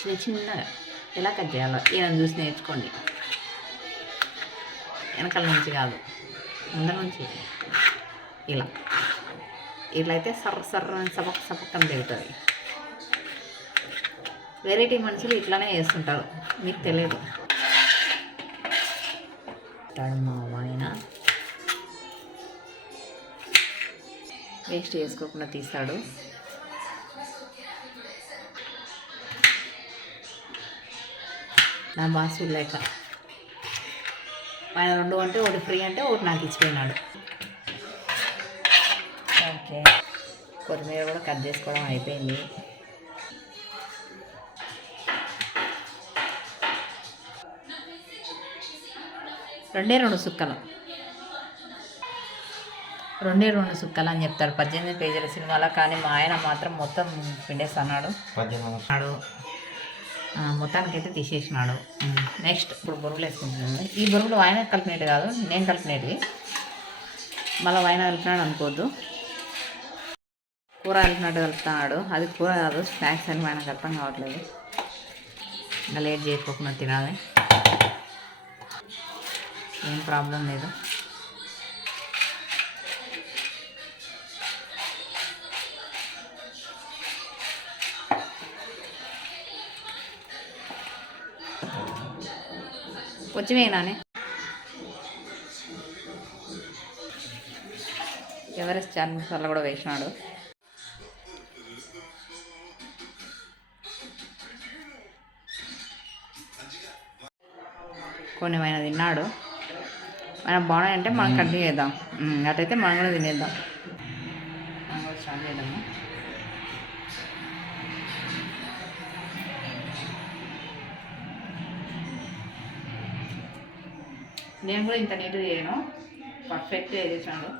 చిన్న చిన్నగా ఎలా కట్ చేయాలో ఈయన చూసి నేర్చుకోండి. వెనకాల నుంచి కాదు ముందర నుంచి. ఇలా. ఇట్లా అయితే సర్ర సర్ర సపక్ సపక్ అని తిరుగుతుంది. వెరైటీ మనుషులు ఇట్లానే చేస్తుంటారు. మీకు తెలియదు. మా ఆయన వేస్ట్ చేసుకోకుండా తీస్తాడు. నా బాసు లేక. ఆయన రెండు అంటే ఒకటి ఫ్రీ అంటే ఒకటి నాకు ఇచ్చిపోయినాడు. ఓకే. కొత్తిమీర కూడా కట్ చేసుకోవడం అయిపోయింది. రెండే రెండు సుక్కలు. రెండే రెండు సుక్కలు అని చెప్తాడు పద్దెనిమిది పేజీల సినిమాలో కానీ మా ఆయన మాత్రం మొత్తం పిండేస్తున్నాడు పద్దెనిమిది. మొత్తానికైతే తీసేసినాడు. నెక్స్ట్ ఇప్పుడు బొరుగులు వేసుకుంటున్నాను. ఈ బొరుగులు ఆయన కలిపినట్టు కాదు నేను కలిపినవి మళ్ళీ ఆయన కలిపినాడు అనుకోవద్దు. కూర కలిపినట్టు కలుపుతున్నాడు. అది కూర కాదు స్నాక్స్ అని ఆయన కలపడం కావట్లేదు. ఇంకా లేట్ చేయకోకుండా తినాలి. ఏం ప్రాబ్లం లేదు. వచ్చి వేయనానే ఎవరెస్ట్ చాట్ మసాలా కూడా వేసినాడు. కొన్ని ఆయన తిన్నాడు. ఆయన బాగున్నాయంటే మనం కంటిన్యూ చేద్దాం. అటైతే మనం కూడా తినేద్దాం. స్టార్ట్ చేద్దాము. నేను కూడా ఇంత నీట్గా చేయను. పర్ఫెక్ట్గా చేసాను